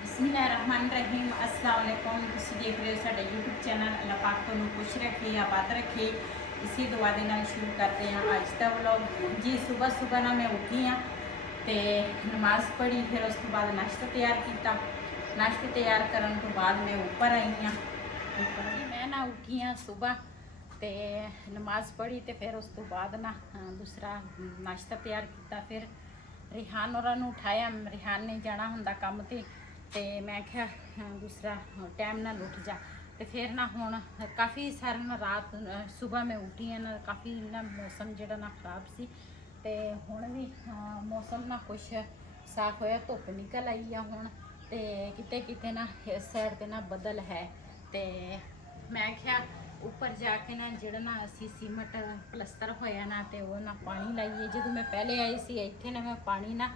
बिस्मिल्लाहिर्रहमानिर्रहीम अस्सलाम वालेकुम। तुसीं देख रहे हो साडा यूट्यूब चैनल। अल्लाह पाक तुहानूं खुश रखे, आबाद रखे। इसी दुआ दे नाल शुरू करते हैं अज का व्लॉग। जी सुबह सुबह ना मैं उठी हाँ तो नमाज़ पढ़ी, फिर उस तो बाद नाश्ता तैयार किया। नाश्ते तैयार करने तो बाद मैं ऊपर आई हाँ। मैं ना उठी हाँ सुबह तो नमाज़ पढ़ी तो फिर उस तो बाद ना दूसरा नाश्ता तैयार किया। फिर रिहान और उठाया, रिहान ने जाना होंदा काम ते मैं क्या दूसरा टाइम ना उठ जा। तो फिर ना हुण काफ़ी सारा ना रात सुबह मैं उठी है ना काफ़ी ना मौसम जो ना खराब सी ते हुण भी मौसम ना कुछ साफ होया, धुप निकल आई है हुण ते किते किते ना इस साइड ते ना बदल है। ते मैं क्या ऊपर जाके ना जो ना असी सीमट प्लस्तर होया ना तो वो ना पानी लाइए। जो मैं पहले आई सी इत्थे ना मैं पानी ना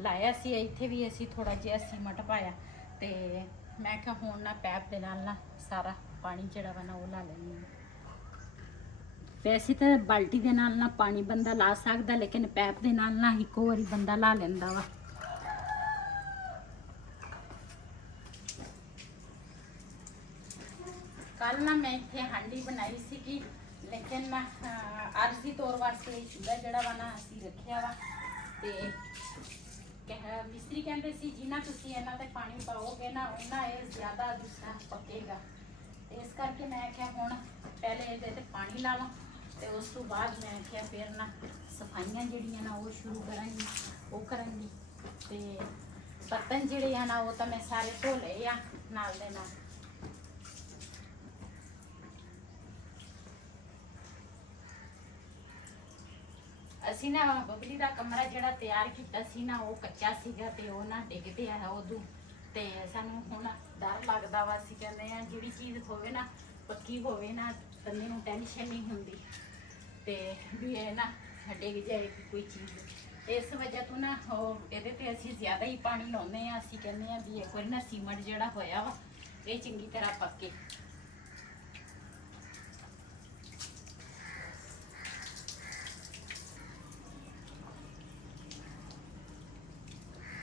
लाया सी, इत्थे भी असी थोड़ा जिहा सीमट पाया तो मैं क्या हुण ना पैप दे नाल ना सारा पानी जिहड़ा वा ना वो ला लैनी। वैसे तो बाल्टी दे नाल ना पानी बंदा ला सकदा, लेकिन पैप दे नाल ना इक्को वारी बंदा ला लैंदा वा। कल ना मैं इत्थे हांडी बनाई सी कि लेकिन ना आरजी तौर वास्ते चूल्हा जिहड़ा वा ना असीं रखिया वा ते मिस्त्री कहते सी जिन्ना तुसीं इन्हां ते पानी पाओगे ना उन्ना ये ज़्यादा दूसरा पकेगा। तो इस करके मैं क्या हुण पहले ये ते पानी लावां तो उस तो बाद मैं क्या फिर ना सफाइयां जिहड़ियां ना वो शुरू करांगी, वो करांगी। ते बर्तन जिहड़े आ ना वो तो मैं सारे धो लए आ नाल दे नाल। असी ना बबली का कमरा जिहड़ा तैयार किया सी ना वो कच्चा सीगा ते वो ना डिग पिया है उदू ते सानू हुण डर लगदा वा। असीं कहंदे आ जिहड़ी चीज़ होवे ना पक्की होवे ना बंदे नूं टेंशन नहीं हुंदी ते भी ये ना डिग जाएगी कोई चीज़। इस वजह तो ना इहदे ते असीं ज़्यादा ही पानी लाउने आ। असीं कहंदे आ भी एक बारी ना सीमट जिहड़ा होया वा ये चंगी तरह पक्के।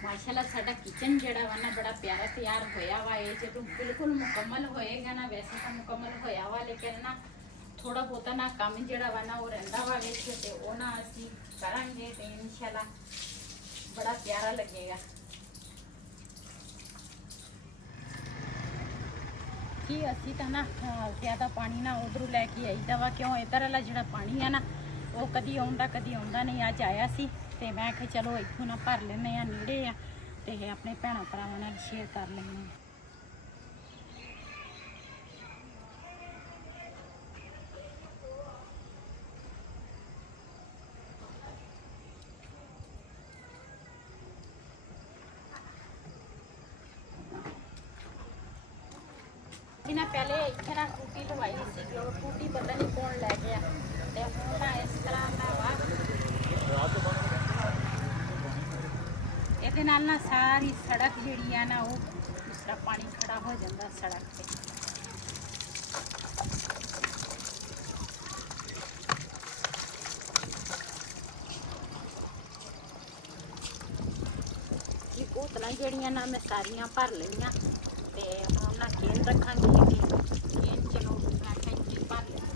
माशाल्लाह साडा किचन जिहड़ा वा ना बड़ा प्यारा तैयार होया वा। ये जो बिल्कुल मुकम्मल होएगा ना, वैसे तो मुकम्मल होया वा लेकिन ना थोड़ा बहुता ना काम जिहड़ा वा ना वो रहिंदा वा विच ते वो ना असीं करांगे ते इंशाल्लाह बड़ा प्यारा लगेगा। कि असीं तो ना ज़्यादा पानी ना उधरों लैके आईदा वा, क्यों इधर वाला जिहड़ा पानी है ना वो कदी आउंदा नहीं। अज आया सी ते मैं कि चलो इत्थों ना भर लेने आ, नेड़े आ ते अपने भैणां भरावां नाल शेयर कर लेंगे। ना पहले इत्थे ना टूटी लवाई सी, टूटी पता नहीं कौन लै गया ते हुण ना इस तरह मैं ਇਹਦੇ ਨਾਲ ना सारी सड़क जिहड़ी है ना वो दूसरा पानी खड़ा हो जाता सड़क पे। ये बोतलां जिहड़ियां ना मैं सारियां भर लईयां ते हुण ना केन रखांगी। केन चलो मैं इत्थे भर लई।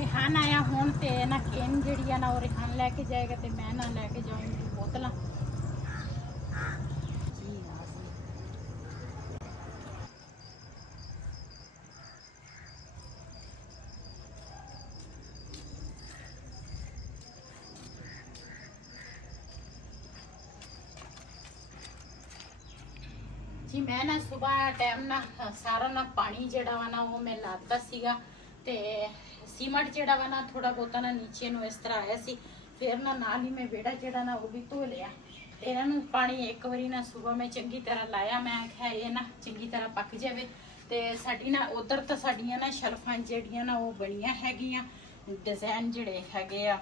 रिहान आया हुण ते ना केन जिहड़ी है ना वो रिहान लैके जाएगा तो मैं ना लैके जाऊंगी बोतलां। ਜੀ ਮੈਂ ਨਾ ਸਵੇਰ ਟਾਈਮ ਨਾ ਸਾਰਾ ਨਾ ਪਾਣੀ ਜਿਹੜਾ ਵਾ ਨਾ ਉਹ ਮੈਂ ਲਾਤਾ ਸੀਗਾ ਤੇ ਸੀਮਟ ਜਿਹੜਾ ਵਾ ਨਾ ਥੋੜਾ ਬਹੁਤਾ ਨਾ ਨੀਚੇ ਨੂੰ ਇਸ ਤਰ੍ਹਾਂ ਆਇਆ ਸੀ। ਫਿਰ ਨਾ ਨਾਲ ਹੀ ਮੈਂ ਵਿਹੜਾ ਜਿਹੜਾ ਨਾ ਉਹ ਵੀ ਧੋ ਲਿਆ ਤੇ ਇਹਨਾਂ ਨੂੰ ਪਾਣੀ ਇੱਕ ਵਾਰੀ ਨਾ ਸਵੇਰ ਮੈਂ ਚੰਗੀ ਤਰ੍ਹਾਂ ਲਾਇਆ। ਮੈਂ ਕਿਹਾ ਇਹ ਨਾ ਚੰਗੀ ਤਰ੍ਹਾਂ ਪੱਕ ਜਾਵੇ ਤੇ ਸਾਡੀ ਨਾ ਉਧਰ ਤਾਂ ਸਾਡੀਆਂ ਨਾ ਸ਼ੈਲਫਾਂ ਜਿਹੜੀਆਂ ਨਾ ਉਹ ਬਣੀਆਂ ਹੈਗੀਆਂ, ਡਿਜ਼ਾਈਨ ਜਿਹੜੇ ਹੈਗੇ ਆ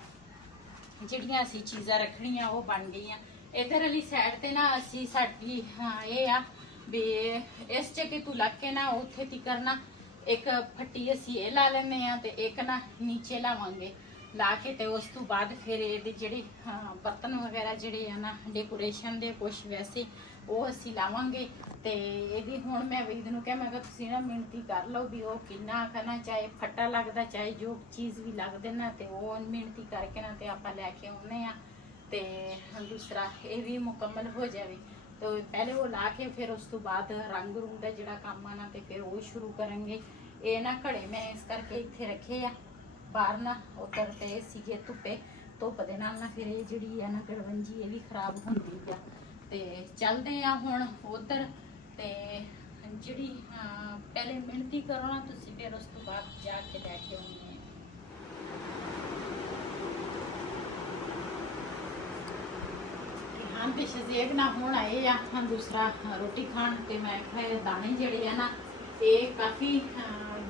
ਜਿਹੜੀਆਂ ਅਸੀਂ ਚੀਜ਼ਾਂ ਰੱਖਣੀਆਂ ਉਹ ਬਣ ਗਈਆਂ। ਇਧਰ ਵਾਲੀ ਸਾਈਡ ਤੇ ਨਾ ਅਸੀਂ ਸਾਡੀ ਇਹ ਆ ਵੀ ਇਸ ਜਗ੍ਹਾ ਤੋਂ ਲੱਗ ਕੇ ਨਾ ਉੱਥੇ ਤੀਕਰ ਨਾ ਇੱਕ ਫੱਟੀ ਅਸੀਂ ਇਹ ਲਾ ਲੈਂਦੇ ਆ ਤੇ ਇੱਕ ਨਾ ਨੀਚੇ ਲਾਵਾਂਗੇ। ਲਾ ਕੇ ਤੇ ਉਸ ਤੋਂ ਬਾਅਦ ਫਿਰ ਇਹਦੇ ਜਿਹੜੇ ਬਰਤਨ ਵਗੈਰਾ ਜਿਹੜੇ ਆ ਨਾ ਡੈਕੋਰੇਸ਼ਨ ਦੇ ਕੁਛ ਵੈਸੇ ਉਹ ਅਸੀਂ ਲਾਵਾਂਗੇ। ਤੇ ਇਹਦੀ ਹੁਣ ਮੈਂ ਵੀਰ ਨੂੰ ਕਿਹਾ ਮੈਂ ਕਿਹਾ ਤੁਸੀਂ ਨਾ ਮਿਹਨਤੀ ਕਰ ਲਓ ਵੀ ਉਹ ਕਿੰਨਾ ਕਰਨਾ, ਚਾਹੇ ਫੱਟਾ ਲੱਗਦਾ ਚਾਹੇ ਜੋ ਚੀਜ਼ ਵੀ ਲੱਗਦੇ ਨਾ ਤੇ ਉਹ ਮਿਹਨਤੀ ਕਰਕੇ ਨਾ ਤੇ ਆਪਾਂ ਲੈ ਕੇ ਆਉਨੇ ਆ ਤੇ ਦੂਸਰਾ ਇਹ ਵੀ ਮੁਕੰਮਲ ਹੋ ਜਾਵੇ। ਤੇ ਪਹਿਲੇ ਉਹ ਲਾ ਕੇ ਫਿਰ ਉਸ ਤੋਂ ਬਾਅਦ ਰੰਗ ਰੂੰਗ ਦਾ ਜਿਹੜਾ ਕੰਮ ਆ ਨਾ ਤੇ ਫਿਰ ਉਹ ਸ਼ੁਰੂ ਕਰਾਂਗੇ। ਇਹ ਨਾ ਘੜੇ ਮੈਂ ਇਸ ਕਰਕੇ ਇੱਥੇ ਰੱਖੇ ਆ, ਬਾਹਰ ਨਾ ਉਤਰ ਤੇ ਸੀਗੇ ਧੁੱਪ ਦੇ ਨਾਲ ਨਾ ਫਿਰ ਇਹ ਜਿਹੜੀ ਆ ਨਾ ਗੜਵੰਜੀ ਇਹ ਵੀ ਖਰਾਬ ਹੁੰਦੀ ਆ। ਤੇ ਚੱਲਦੇ ਆ ਹੁਣ ਉਧਰ ਤੇ ਜਿਹੜੀ ਪਹਿਲੇ ਮਿਹਨਤੀ ਕਰੋ ਨਾ ਤੁਸੀਂ ਫਿਰ ਉਸ ਤੋਂ ਬਾਅਦ ਜਾ ਕੇ ਲੈ ਕੇ ਆਉਣੀ ਹੈ। ਹਾਂ ਤੇ ਸ਼ਜ਼ੇਬ ਨਾ ਹੁਣ ਆਏ ਆ ਦੂਸਰਾ ਰੋਟੀ ਖਾਣ ਤੇ ਮੈਂ ਕਿਹਾ ਦਾਣੇ ਜਿਹੜੇ ਆ ਨਾ ਇਹ ਕਾਫੀ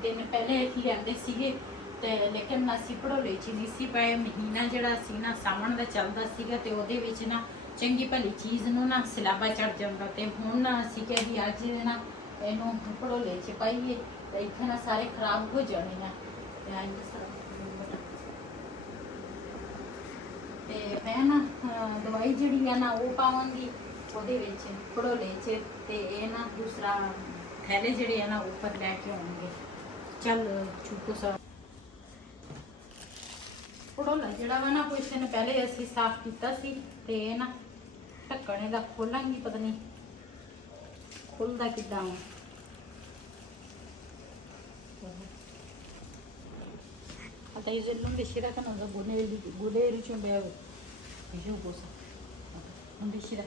ਦਿਨ ਪਹਿਲੇ ਹੀ ਲਿਆਂਦੇ ਸੀਗੇ ਤੇ ਲੇਕਿਨ ਅਸੀਂ ਭੜੋਲੇ ਚ ਨਹੀਂ ਸੀ ਪਏ। ਮਹੀਨਾ ਜਿਹੜਾ ਸੀ ਨਾ ਸਾਵਣ ਦਾ ਚੱਲਦਾ ਸੀਗਾ ਤੇ ਉਹਦੇ ਵਿੱਚ ਨਾ ਚੰਗੀ ਭਲੀ ਚੀਜ਼ ਨੂੰ ਨਾ ਸਿਲਾਬਾ ਚੜ ਜਾਂਦਾ ਤੇ ਹੁਣ ਅਸੀਂ ਕਿਹਾ ਵੀ ਅੱਜ ਨਾ ਇਹਨੂੰ ਭੜੋਲੇ ਚ ਪਾਈਏ ਤੇ ਇੱਥੇ ਨਾ ਸਾਰੇ ਖਰਾਬ ਹੋ ਜਾਣੇ ਆ। ਤੇ ਮੈਂ ਨਾ ਦਵਾਈ ਜਿਹੜੀ ਆ ਨਾ ਉਹ ਪਾਵਾਂਗੀ ਉਹਦੇ ਵਿੱਚ ਭੜੋਲੇ ਚ ਤੇ ਇਹ ਨਾ ਦੂਸਰਾ ਥੈਲੇ ਜਿਹੜੇ ਆ ਨਾ ਉੱਪਰ ਲੈ ਕੇ ਆਉਣਗੇ। ਚੱਲ ਚੁੱਕੋ ਸਾ ਭੜੋਲਾ ਜਿਹੜਾ ਵਾ ਨਾ ਕੁਝ ਦਿਨ ਪਹਿਲੇ ਅਸੀਂ ਸਾਫ਼ ਕੀਤਾ ਸੀ ਤੇ ਇਹ ਨਾ ਢੱਕਣ ਇਹਦਾ ਖੋਲਾਂਗੀ, ਪਤਾ ਨਹੀਂ ਖੁੱਲਦਾ ਕਿੱਦਾਂ ਵਾ। आता इसे लंबे शिरा का ना बोले रुचों में जो बोसा लंबे शिरा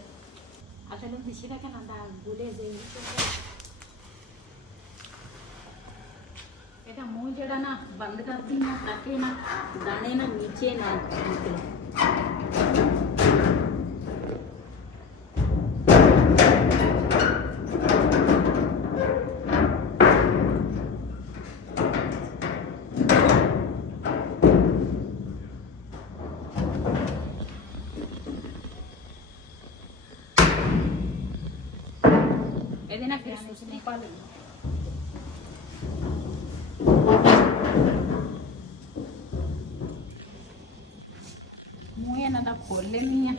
आता लंबे शिरा का ना बोले जे रुचों ਇਹਦਾ ਮੂੰਹ ਜਿਹੜਾ ਨਾ ਬੰਦ ਕਰਦੀ ਨਾ ਤਾਂ ਕਿ ਨਾ ਦਾਣੇ ਨਾ ਨੀਚੇ ਨਾ ਨਿਕਲੇ। ਇਹਦੇ ਨਾਲ ਫਿਰ ਸੁਸਤੀ ਪਾ ਲਈ ਮੂੰਹ ਇਹਨਾਂ ਦਾ ਖੋਲ ਲੈਣੀ ਆ।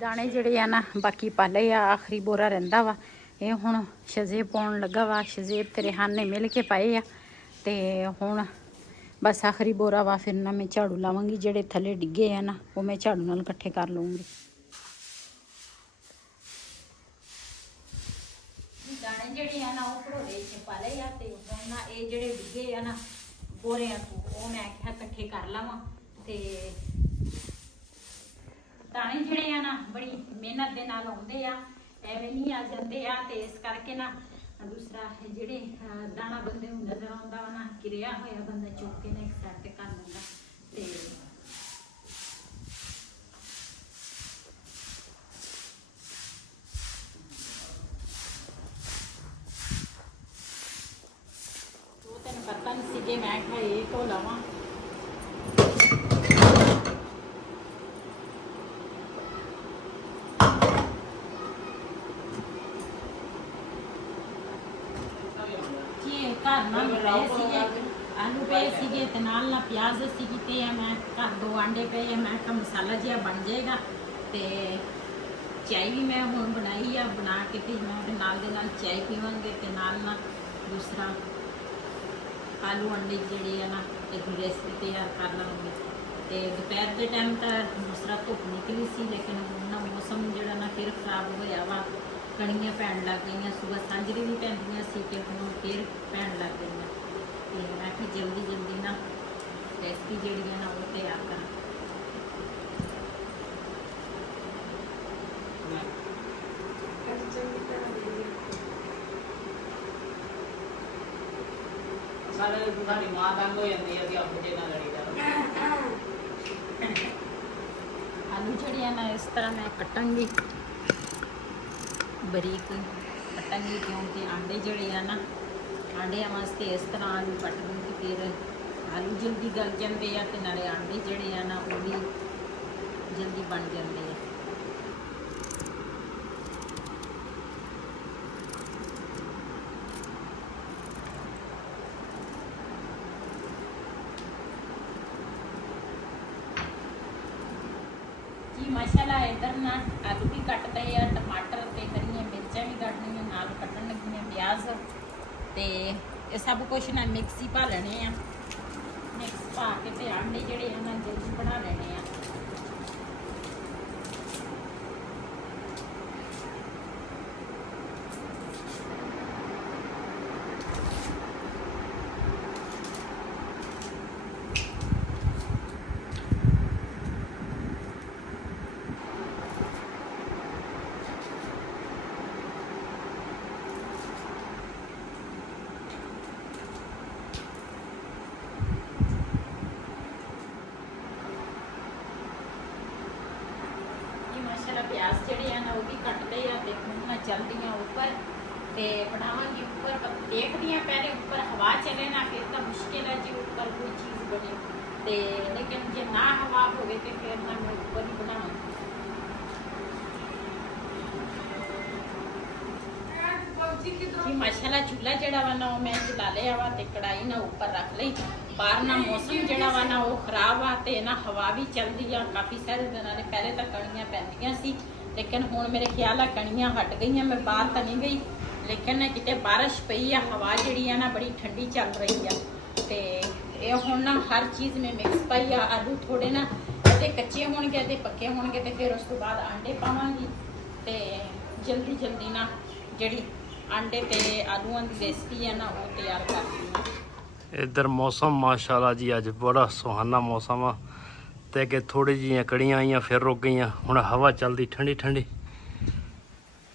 ਦਾਣੇ ਜਿਹੜੇ ਆ ਨਾ ਬਾਕੀ ਪਾਲੇ ਆ, ਆਖਰੀ ਬੋਰਾ ਰਹਿੰਦਾ ਵਾ। ਇਹ ਹੁਣ ਸ਼ਜ਼ੇਬ ਪਾਉਣ ਲੱਗਾ ਵਾ। ਸ਼ਜ਼ੇਬ ਤੇ ਰਿਹਾਨ ਨੇ ਮਿਲ ਕੇ ਪਾਏ ਆ ਤੇ ਹੁਣ ਬਸ ਆਖਰੀ ਬੋਰਾ ਵਾ। ਫਿਰ ਨਾ ਮੈਂ ਝਾੜੂ ਲਾਵਾਂਗੀ, ਜਿਹੜੇ ਥੱਲੇ ਡਿੱਗੇ ਆ ਨਾ ਉਹ ਮੈਂ ਝਾੜੂ ਨਾਲ ਇਕੱਠੇ ਕਰ ਲਵਾਂਗੀ। ਦਾਣੇ ਜਿਹੜੇ ਆ ਨਾ ਉਹ ਭੜੋਲੇ ਚ ਪਾ ਲਏ ਆ ਤੇ ਹੁਣ ਨਾ ਇਹ ਜਿਹੜੇ ਡਿੱਗੇ ਆ ਨਾ ਬੋਰਿਆਂ ਤੋਂ ਉਹ ਮੈਂ ਕਿਹਾ ਇਕੱਠੇ ਕਰ ਲਵਾਂ। ਤੇ ਦਾਣੇ ਜਿਹੜੇ ਆ ਨਾ ਬੜੀ ਮਿਹਨਤ ਦੇ ਨਾਲ ਆਉਂਦੇ ਆ, ਐਵੇਂ ਨਹੀਂ ਆ ਜਾਂਦੇ ਆ। ਤੇ ਇਸ ਕਰਕੇ ਨਾ ਦੂਸਰਾ ਜਿਹੜੇ ਦਾਣਾ ਬੰਦੇ ਨੂੰ ਨਜ਼ਰ ਆਉਂਦਾ ਵਾ ਨਾ ਕਿਰਿਆ ਹੋਇਆ ਬੰਦਾ ਚੁੱਕ ਕੇ ਨਾ ਇੱਕ ਸਾਈਡ ਤੇ ਕਰ ਲੈਂਦਾ। ਤੇ ਉਹ ਤੈਨੂੰ ਪਤਾ ਨਹੀਂ ਸੀਗੇ, ਮੈਂ ਕਿਹਾ ਇਹ ਧੋ ਲਵਾਂ। ਘਰ ਨਾਲ ਪਏ ਸੀਗੇ ਆਲੂ ਪਏ ਸੀਗੇ ਤੇ ਨਾਲ ਨਾ ਪਿਆਜ਼ ਅਸੀਂ ਕੀਤੇ ਆ। ਮੈਂ ਘਰ 2 ਆਂਡੇ ਪਏ ਆ, ਮੈਂ ਕਿਹਾ ਮਸਾਲਾ ਜਿਹਾ ਬਣ ਜਾਏਗਾ। ਤੇ ਚਾय ਵੀ ਮੈਂ ਹੁਣ ਬਣਾਈ ਆ, ਬਣਾ ਕੇ ਤੇ ਮੈਂ ਉਹਦੇ ਨਾਲ ਦੇ ਨਾਲ ਚਾय ਪੀਵਾਂਗੇ ਤੇ ਨਾਲ ਨਾ ਦੂਸਰਾ ਆਲੂ ਅੰਡੇ ਜਿਹੜੇ ਆ ਨਾ ਇਹਦੀ ਰੈਸਪੀ ਤਿਆਰ ਕਰ ਲਵਾਂਗੇ। ਤੇ ਦੁਪਹਿਰ ਦੇ ਟਾਈਮ ਤਾਂ ਦੂਸਰਾ ਧੁੱਪ ਨਿਕਲੀ ਸੀ, ਲੇਕਿਨ ਹੁਣ ਨਾ ਮੌਸਮ ਜਿਹੜਾ ਨਾ ਫਿਰ ਖਰਾਬ ਹੋਇਆ ਵਾ, ਕਣੀਆਂ ਪੈਣ ਲੱਗ ਗਈਆਂ। ਸੁਬਹ ਸਾਂਝਰੇ ਵੀ ਪੈਂਦੀਆਂ ਸੀ ਤੇ ਹੁਣ ਫਿਰ ਪੈਣ ਲੱਗ ਗਈਆਂ। ਤੇ ਮੈਂ ਕਿਹਾ ਜਲਦੀ ਜਲਦੀ ਨਾ ਰੈਸਪੀ ਜਿਹੜੀ ਹੈ ਨਾ ਉਹ ਤਿਆਰ ਕਰਾਂ। ਸਾਰੇ ਤੁਹਾਡੀ ਮਾਂ ਤੰਗ ਹੋ ਜਾਂਦੀ ਹੈ ਕਿ ਆਪਣੇ ਨਾਲ ਲੜੀ ਜਾ। ਆਲੂ ਜਿਹੜੇ ਆ ਨਾ ਇਸ ਤਰ੍ਹਾਂ ਮੈਂ ਕੱਟਾਂਗੀ, ਬਰੀਕ ਕੱਟਾਂਗੀ, ਕਿਉਂਕਿ ਆਂਡੇ ਜਿਹੜੇ ਆ ਨਾ ਆਂਡਿਆਂ ਵਾਸਤੇ ਇਸ ਤਰ੍ਹਾਂ ਆਲੂ ਕੱਟ ਦੂੰਗੀ। ਫਿਰ ਆਲੂ ਜਲਦੀ ਗਲ ਜਾਂਦੇ ਆ ਤੇ ਨਾਲੇ ਆਂਡੇ ਜਿਹੜੇ ਆ ਨਾ ਉਹ ਵੀ ਜਲਦੀ ਬਣ ਜਾਂਦੇ ਆ। जी माशाल्लाह इधर ना आलू भी कटते हैं, टमाटर ते हरियां मिर्चा भी कटनियां, नाल कटन लगी प्याज ते ये सब कुछ ना मिक्स ही पा लेने आ। मिक्स पा के ते आंडे जेड़े हैं ना जल्दी बना लेने आ। प्याज जड़े हैं ना वो भी कटते हैं। देखो मैं चलती हूँ ऊपर ते बनावांगी ऊपर, देखती हैं पहले ऊपर हवा चले ना फिर तो मुश्किल है जी ऊपर कोई चीज़ बने ते, लेकिन जो ना हवा होवे तो फिर ना मैं ऊपर ही बनावांगी। जी माशाल्लाह चूल्हा जड़ा वा ना मैं जला लिया वा ते कढ़ाई ना ऊपर रख ली। बाहर ना मौसम जड़ा वा ना वो खराब आ ते ना हवा भी चलती है काफ़ी सारे दिनों ने। पहले तो कणियां पैंदियां सी, लेकिन हुण मेरे ख्याल है कणियां हट गई। मैं बाहर तो नहीं गई, लेकिन किते बारिश पई है, हवा जिहड़ी है ना बड़ी ठंडी चल रही है। ते ये हुण ना हर चीज़ में मिक्स पाई है। आलू थोड़े ना ते कच्चे होणगे ते पक्के होणगे ते फिर उस तो बाद आंडे पावांगी ते जल्दी जल्दी ना जिहड़ी आंडे ते आलूआं दी रेसिपी है ना वो तैयार करती हूँ। इधर मौसम माशाल्लाह जी अज बड़ा सुहाना मौसम आ ते अगे थोड़ी जी कड़ियां आईयां फिर रुक गई। हुण हवा चलती ठंडी ठंडी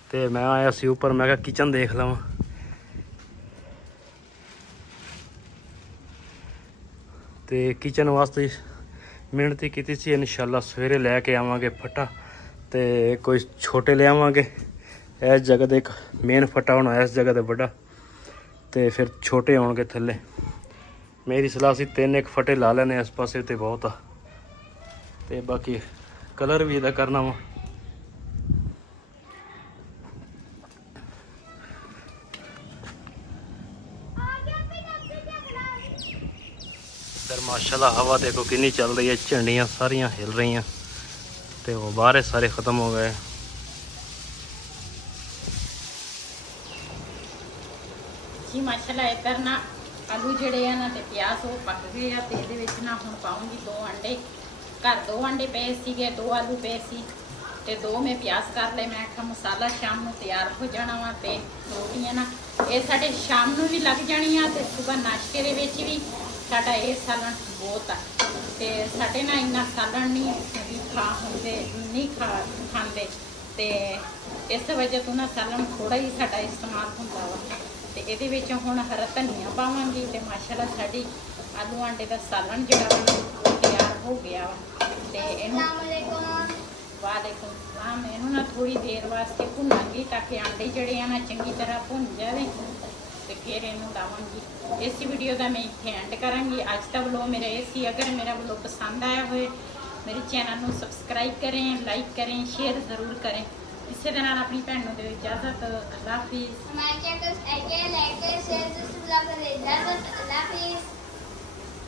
ते मैं आया सी ऊपर, मैं कहा किचन देख लवां। ते किचन वास्ते मिहनत की सी, इंशाल्लाह सवेरे लैके आवांगे फटा ते कोई छोटे ले आवांगे। इस जगह ते एक मेन फटा होना इस जगह ते बड़ा, ते फिर छोटे आउणगे थल्ले। मेरी सलाह सी 3 फटे ला लेने इस पासे ते बहुत आ, ते बाकी कलर भी इहदा करना वा। इधर माशाल्लाह हवा देखो कितनी चल रही है, झंडियाँ सारियां हिल रही हैं ते वो बाहर सारे ख़त्म हो गए। जी माशाल्लाह इधर ना आलू जड़े हैं ना ते प्याज वो पक गए हैं ते इहदे विच ना हुण पाऊंगी 2 अंडे। घर 2 अंडे पे सीगे, 2 आलू पे सी ते 2 मैं प्याज कर ले। मैं आखा मसाला शाम नूं तैयार हो जाना वा ते रोटियां ना ये साडे शाम नूं भी लग जाणियां ते सुबह नाश्ते दे विच भी साडा ये सालन बहुत आ। ते साडे ना इन्ना सालन नहीं खांदे ते इस वजह तो ना सालन थोड़ा ही साडा इस्तेमाल हुंदा वा। ते इहदे विच हुण हरा धनिया पावांगी ते माशाल्लाह साडी आलू आंडे दा सालन जिहड़ा वा तैयार हो गया वा। ते इहनूं वालेकुम सलाम, इहनूं ना थोड़ी देर वास्ते भुनांगी ताकि आंडे जिहड़े आ ना चंगी तरह भुन जावे ते फिर इहनूं लावांगी। इस वीडियो का मैं इत्थे एंड करांगी। अज दा व्लॉग मेरा ये सी। अगर मेरा व्लॉग पसंद आया होए मेरे चैनल नूं सबसक्राइब करें, लाइक करें, शेयर ज़रूर करें। इसे दे नाल अपनी भैन नूं दिओ इजाज़त। अल्लाह हाफिज़। हमारे चैनल लाइक करें, शेयर ज़रूर करें। इजाज़त। अल्लाह हाफिज़।